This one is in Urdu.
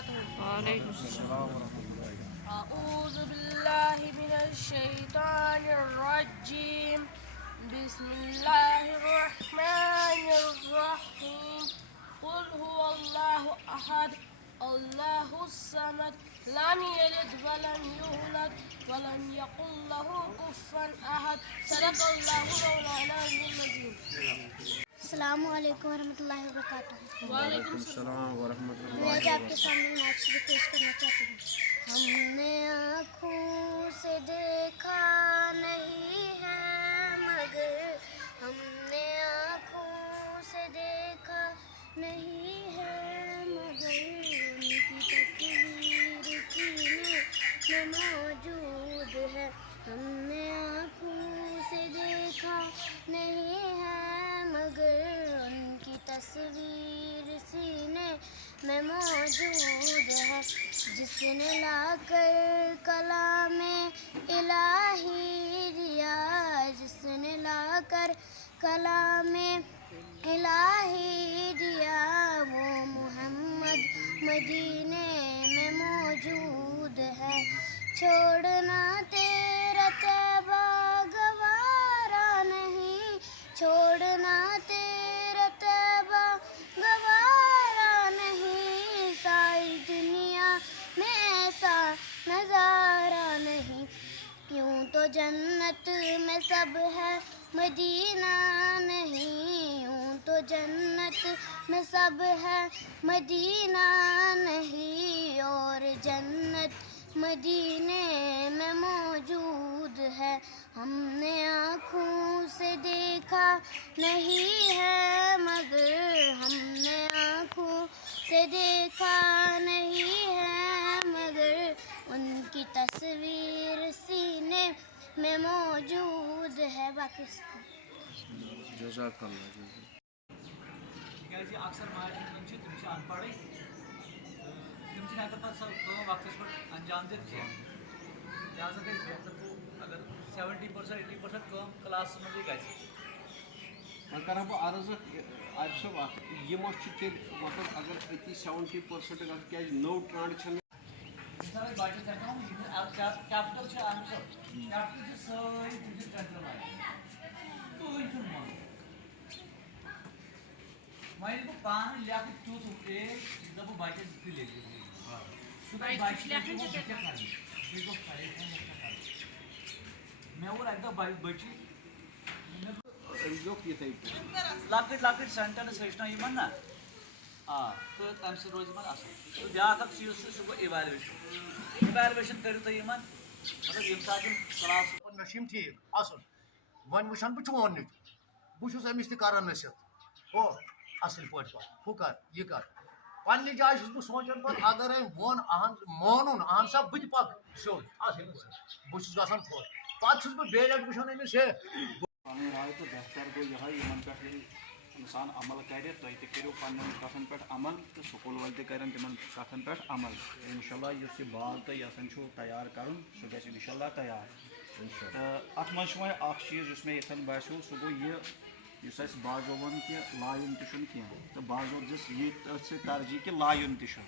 وبركاته. وعليكم السلام. أعوذ بالله من الشيطان الرجيم. بسم الله الرحمن الرحيم. قل هو الله أحد الله الصمد لم يلد ولم يولد ولم يكن له كفوا أحد. صدق الله مولانا العظيم. السلام علیکم ورحمۃ اللہ وبرکاتہ. وعلیکم السلام ورحمۃ میں اللہ آج آپ کے سامنے نعت شریف پیش کرنا چاہتی ہوں. ہم نے آنکھوں سے دیکھا نہیں ہے مگر ہم نے آنکھوں سے دیکھا نہیں ہے مگر ان کی تصویر سینے میں موجود ہے. ہم نے آنکھوں سے دیکھا نہیں ہے مگر ان کی تصویر سینے میں موجود ہے. جس نے لا کر کلام الہی دیا جس نے لا کر کلام الہی دیا وہ محمد مدینے میں موجود ہے. چھوڑنا تیرا طیبہ گوارا نہیں چھوڑنا تیرا طیبہ گوارا نہیں. ساری دنیا میں ایسا نظارہ نہیں. یوں تو جنت میں سب ہے مدینہ نہیں. یوں تو جنت میں سب ہے مدینہ نہیں. اور جنت مدینے میں موجود ہے. ہم نے آنکھوں سے دیکھا نہیں ہے مگر ہم نے آنکھوں سے دیکھا نہیں ہے مگر ان کی تصویر سینے میں موجود ہے. باقی جزاک اللہ. تِکیٛازِ اکثر ماجہِ ہٕنٛدۍ چھِ تِم چھِ ان پڑھٕے تہٕ تِم چھِنہٕ ہٮ۪کان پَتہٕ سۄ کٲم وقتس پٮ۪ٹھ انجام دِتھ کینٛہہ. لہٰذا گژھِ بہتر گوٚو اگر 70% 80% کٲم کلاسس منٛزٕے گژھِ. وۄنۍ کرٕ ہا بہٕ عرض عارف صٲب اکھ یہِ ما چھُ تیٚلہِ مطلب اگر أتی 70% گژھِ کیٛازِ نٔو ٹرٛنٛڈ چھَنہٕ مثال أسۍ بَچَس ہٮ۪کان کیپٹل چھِ عارف صٲب کیپٹل چھِ سٲری تِم چھِ سینٹرل لایِن کٕہٕنۍ چھُنہٕ مانُن. وۄنۍ ییٚلہِ بہٕ پانہٕ لیکھٕ تیُتھ پیج یہِ دَپہٕ بہٕ بَچَس یِتھ کٔنۍ لیکھِو سُہ دَپہِ بَچہِ بہٕ کیٛاہ کَرٕ بیٚیہِ دوٚپ خۄداے کیٛاہ کَرٕ. مےٚ ووٚن اَکہِ دۄہ بٔچی أمۍ لیوٚکھ یِتھَے پٲٹھۍ. لۄکٕٹۍ لۄکٕٹۍ سٮ۪نٹٮ۪نٕس ہیٚچھنٲو یِمن نا آ تہٕ تَمہِ سۭتۍ روزِ یِمن اَصٕل. تہٕ بیٛاکھ اکھ چیٖز چھُ سُہ گوٚو اِویلویشن. اِویلویشن کٔرِو تُہۍ یِمن مطلب ییٚمہِ ساتہٕ یِم کلاس مےٚ چھِ یِم ٹھیٖک اَصٕل وۄنۍ وٕچھان بہٕ چون نیُک بہٕ چھُس أمِس تہِ کران نصیحت ہو اَصٕل پٲٹھۍ پَر ہُہ کر یہِ کر. پنٛنہِ جایہِ چھُس بہٕ سونٛچان پَتہٕ اگر أمۍ ووٚن اہن مونُن اہن سا بہٕ تہِ پَکہٕ سیوٚد اَصٕل بہٕ چھُس گژھان خۄش. پَتہٕ چھُس بہٕ بیٚیہِ لَٹہِ وٕچھان أمِس ہے پنٕنۍ راے تہٕ بہتر گوٚو یِہوٚے یِمن پٮ۪ٹھ ییٚلہِ اِنسان عمل کَرِ تُہۍ تہِ کٔرِو پنٛنٮ۪ن کَتھن پٮ۪ٹھ عمل تہٕ سکوٗل وٲلۍ تہِ کَرن تِمن کَتھن پٮ۪ٹھ عمل. اِنشاء اللہ یُس یہِ باغ تُہۍ یژھان چھُو تیار کَرُن سُہ گژھِ اِنشاء اللہ تیار. تہٕ اَتھ منٛز چھُ وۄنۍ اکھ چیٖز یُس مےٚ ییٚتھٮ۪ن باسیو سُہ گوٚو یہِ یُس اَسہِ بعضو ووٚن کہِ لایُن تہِ چھُنہٕ کینٛہہ تہٕ بعضو دِژ یہِ تٔتھۍ سۭتۍ ترجیح کہِ لایُن تہِ چھُ.